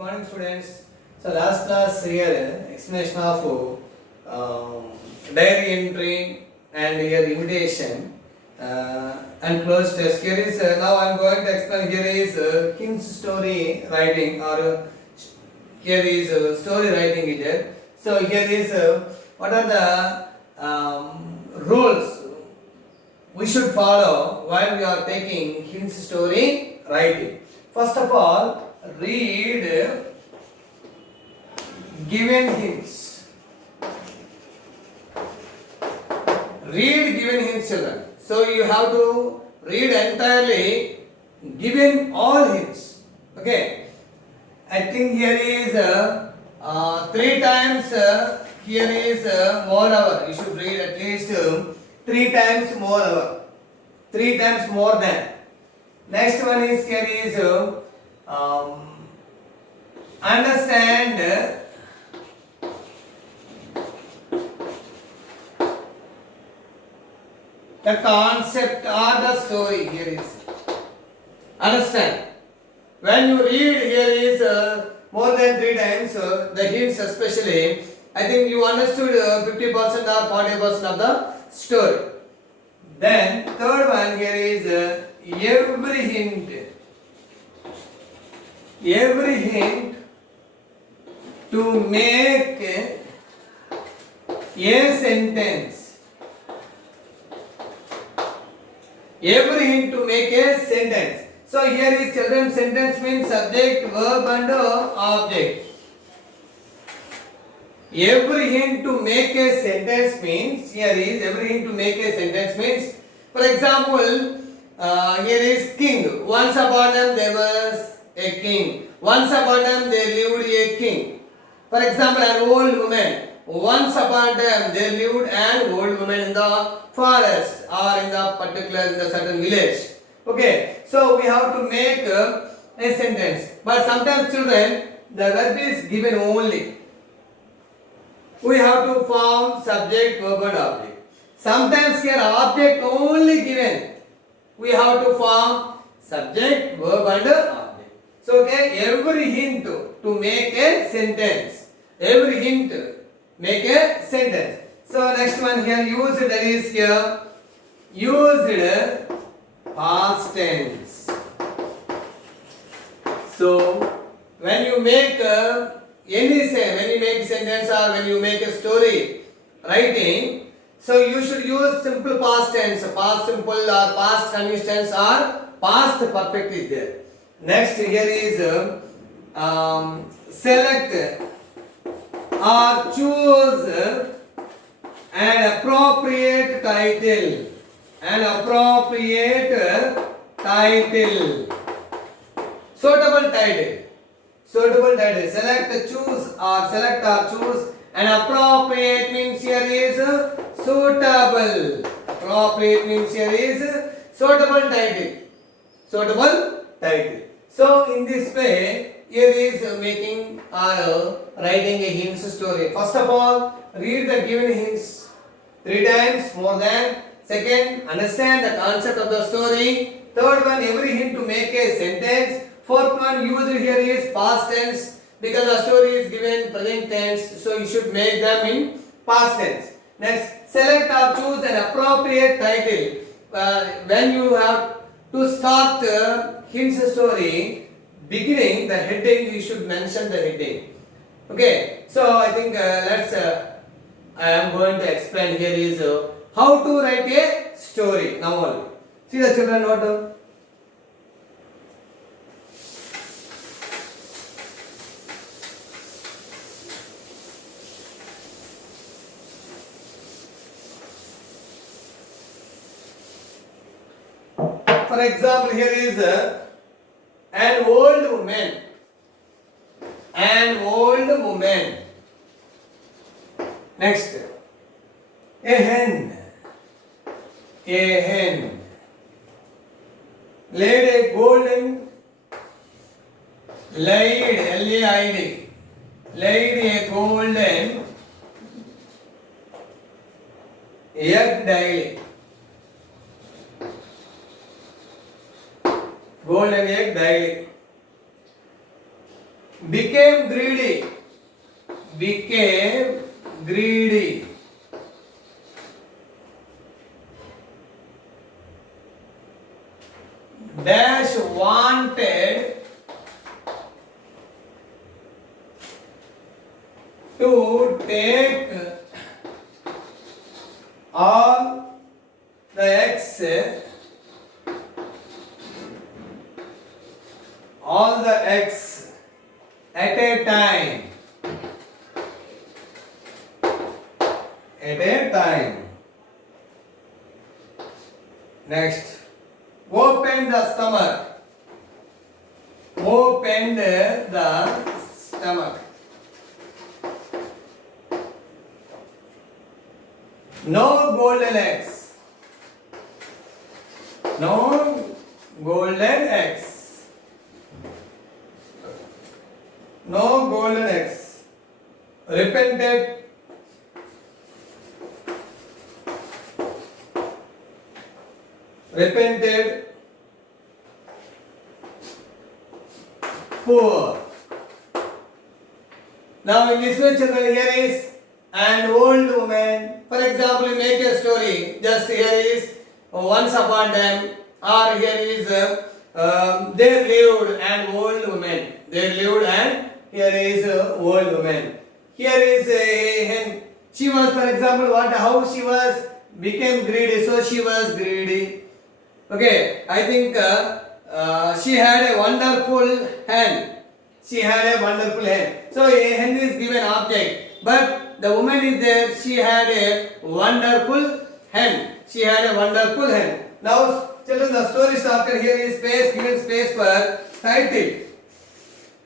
morning, students. So last class here explanation of diary entry and here invitation and close test. Here is now I am going to explain. Here is King's story writing or here is story writing is there. So here is what are the rules we should follow while we are taking King's story writing. First of all, read given hints. Read given hints, children. So you have to read entirely given all hints. Okay. I think here is 3 times. Here is more hour. You should read at least 3 times more hour. 3 times more than. Next one is here is understand the concept or the story. Here is understand. When you read here is more than 3 times, the hints especially, I think you understood 50% or 40% of the story. Then third one here is every hint to make a sentence. Every hint to make a sentence. So here is children, sentence means subject, verb and object. Every hint to make a sentence means, here is every hint to make a sentence means, for example, here is king. Once upon a time there was a king. Once upon a time there lived a king. For example, an old woman. Once upon a time there lived an old woman in the forest or in the certain village. Okay, so we have to make a sentence. But sometimes children, the verb is given only. We have to form subject, verb and object. Sometimes here object only given. We have to form subject, verb and object. So okay, every hint to make a sentence. Every hint make a sentence. So next one here used, that is here used past tense. So when you make when you make sentence or when you make a story writing, so you should use simple past tense, past simple or past continuous tense or past perfect is there. Next here is select or choose an appropriate title. An appropriate title. Suitable title. Suitable title. Select or choose an appropriate means here is suitable. Appropriate means here is suitable title. Suitable title. So in this way, here is making or writing a hints story. First of all, read the given hints 3 times more than. Second, understand the concept of the story. Third one, every hint to make a sentence. Fourth one, used here is past tense because the story is given present tense, so you should make them in past tense. Next, select or choose an appropriate title. When you have to start hints story, beginning the heading, you should mention the heading. Okay, so I think I am going to explain here is how to write a story now only. See the children note down. For example, here is an old woman. An old woman. Next, a hen. A hen laid a golden laid a golden egg daily. Golden egg daily. became greedy. Became greedy. Dash wanted to take all the eggs, at a time. At a time. Next, opened the stomach. Opened the stomach. No golden eggs. No golden eggs. No golden eggs. Repented. Repented. Poor. Now in this way, children, here is an old woman. For example, you make a story. Just here is once upon them, or here is there lived an old woman. There lived and here is a old woman. Here is a hen. She was, for example, how she was became greedy. So she was greedy. Okay, I think she had a wonderful hen. She had a wonderful hen. So a hen is given object, but the woman is there. She had a wonderful hen. She had a wonderful hen. Now, children, the story started. Here is space, given space for title.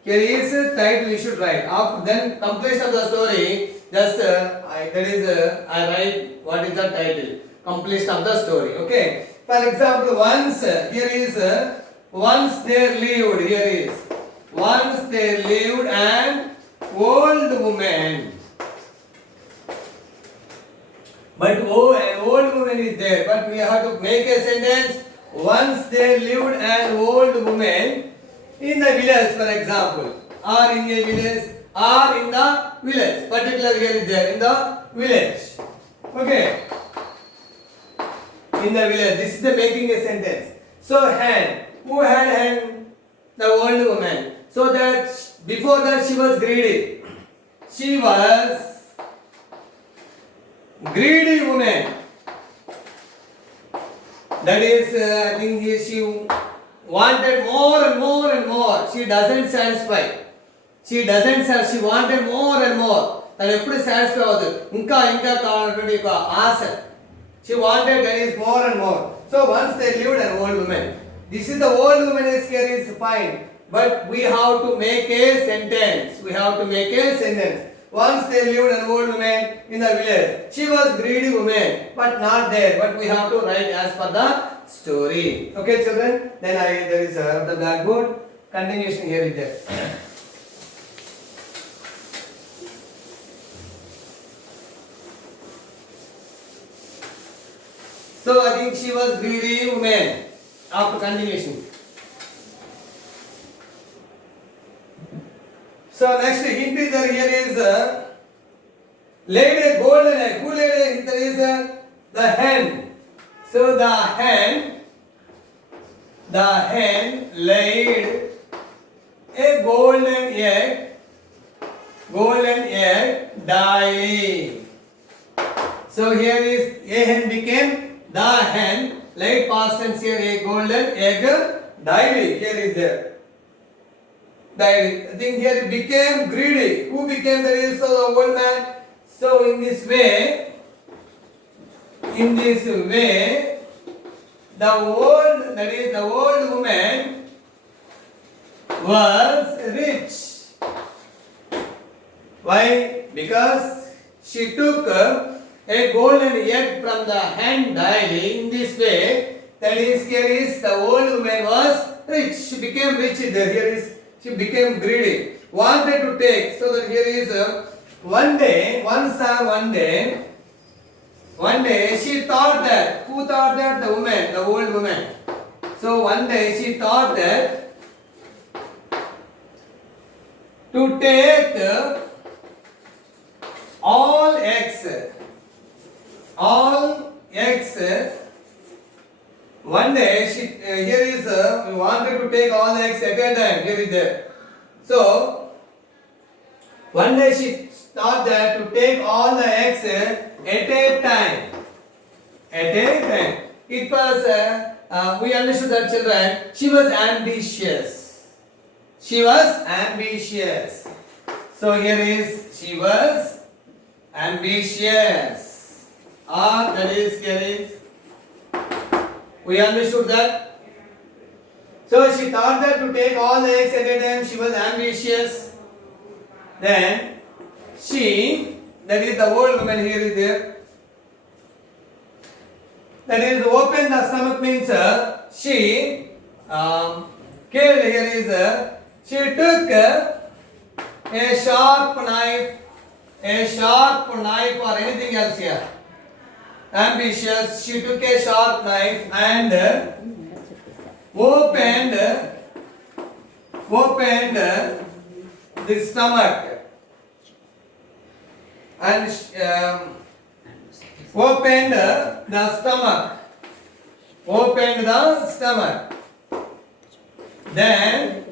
Here is a title you should write. After then completion of the story, just I write what is the title. Completion of the story. Okay. For example, once here is once there lived. Here is once there lived an old woman. But an old woman is there. But we have to make a sentence. Once there lived an old woman in the village, for example, or in a village, or in the village. Particular here is there in the village. Okay. In the village. This is the making a sentence. So hen. Who had hen? The old woman. So that before that she was greedy. She was greedy woman. That is, I think here she wanted more and more and more. She doesn't satisfy. She wanted more and more. తను ఎప్పుడు satisfy అవ్వదు. ఇంకా కావాలన్నటువంటి ఆశ. She wanted, that is, more and more. So once they lived an old woman. This is the old woman is here is fine. But we have to make a sentence. Once they lived an old woman in the village. She was greedy woman, but not there. But we have to write as per the story. Okay, children. Then there is the blackboard. Continuation here is there. So I think she was greedy woman. After continuation. So next hint is there. Here is laid a golden egg. Who laid it? There is the hen. So the hen laid a golden egg daily. So here is a hen became the hen laid past tense here a golden egg daily. Here is there. Daily. I think here it became greedy. Who became the old man? So in this way, the old woman was rich. Why? Because she took a golden egg from the hen daily. In this way, that is, here is the old woman was rich. She became rich there. Here is she became greedy. Wanted to take. So that here is one day she thought that. Who thought that? The woman, the old woman. So one day she thought that to take all x, one day here is we wanted to take all x at a time. Here is there. So one day she thought that to take all the x at a time. It was we understood that, children. She was ambitious. So here is she was ambitious. That is here is. We understood that. So she thought that to take all the x at a time, she was ambitious. Then she, that is the old woman here is there. That is open the stomach means she killed here is she took a sharp knife or anything else here. Ambitious, she took a sharp knife and opened the stomach and opened the stomach. Then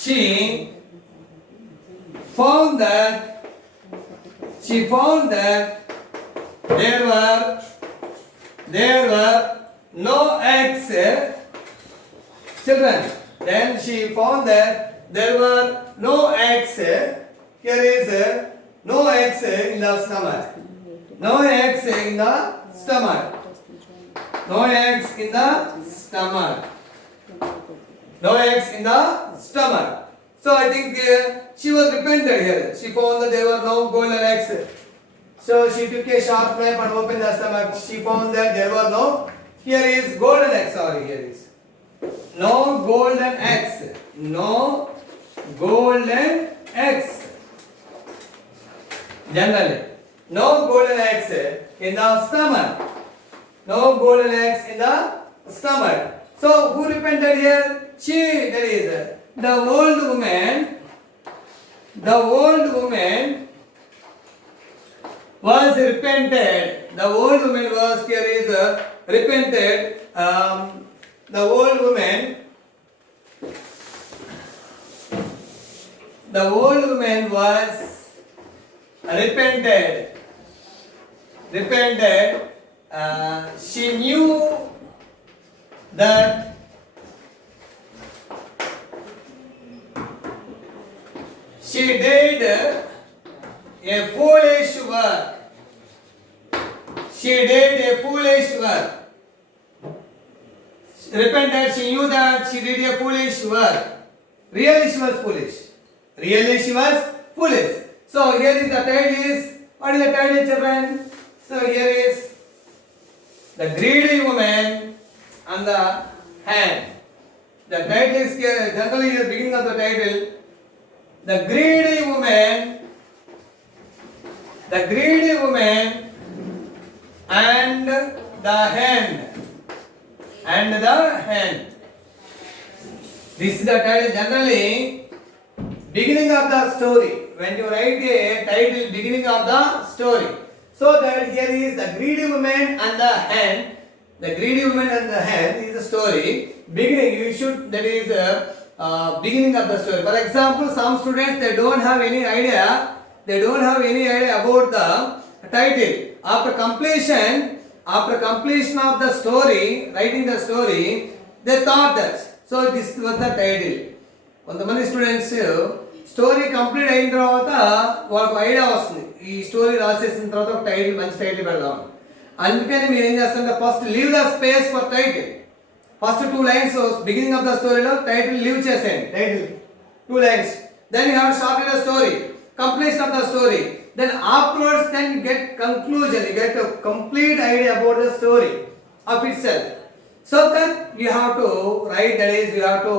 she found that there were no eggs, children. Then she found that there were no eggs. Here is no eggs in the stomach. No eggs in the stomach. So I think she was repented here. She found that there were no golden eggs. So she took a sharp knife and opened the stomach. She found that there were no. Here is golden eggs. Sorry, here is no golden eggs. Generally, no golden eggs in the stomach. So who repented here? She, that is the old woman was repented. The old woman was here is repented. The old woman was repented. She knew that she did a foolish work. Repented, she knew that she did a foolish work. Really she was foolish. So here is the title. What is the title, children? So here is the greedy woman and the hand. The title is generally the beginning of the title. The greedy woman and the hand. This is the title generally beginning of the story. When you write a title beginning of the story. So that here is the greedy woman and the hand. The greedy woman and the hand is the story. Beginning, you should, that is beginning of the story. For example, some students, they don't have any idea about the title. After completion of the story, writing the story, they thought that. So this was the title. కొంతమంది students story complete అయిన తర్వాత వాళ్ళకు idea వస్తుంది, ఈ story రాసేసిన తర్వాత ఒక title, మంచి title పెడదాం. అందుకని మీరు ఏం చేస్తారంటే first leave the space for title. First 2 lines beginning of the స్టోరీలో టైటిల్ లీవ్ చేసేయండి. Title 2 lines. Then you have started the story, completion of the story. Then afterwards, then you get conclusion. You get a complete idea about the story of itself. So then you have to write. That is, you have to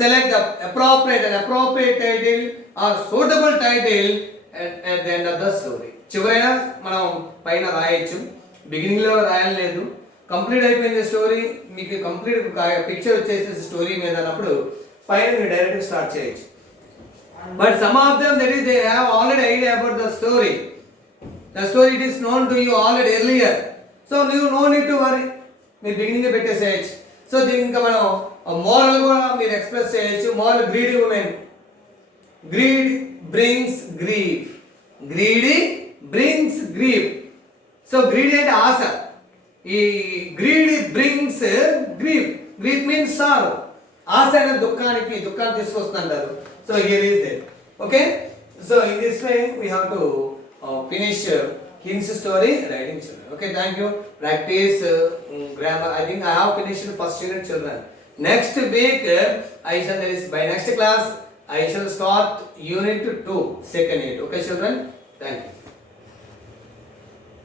select the appropriate title or suitable title at the end of the story. చివరైనా మనం పైన రాయొచ్చు, బిగినింగ్లో రాయలేదు. Complete అయిపోయింది story, మీకు complete picture వచ్చేసి story మీద అన్నప్పుడు పైన మీరు డైరెక్ట్ స్టార్ట్ చేయొచ్చు. But some of them, that is, they have already idea about the story. The story it is known to you already earlier. So you no need to worry. మీరు beginning పెట్టేసేయచ్చు. So దీనికి ఇంకా మనం moral కూడా మీరు express చేయొచ్చు. Moral greedy women. Greed brings grief. Greedy brings grief. So greedy అంటే ఆశ. ఈ greedy brings grief. Grief means sorrow. ఆశ అనే దుఃఖాన్ని తీసుకొస్తుంటారు. So here is there. Okay. So in this way we have to finish King's story writing children. Okay, thank you. Practice grammar. I think I have finished first unit children. Next week by next class I shall start unit 2 second unit. Okay children, thank you.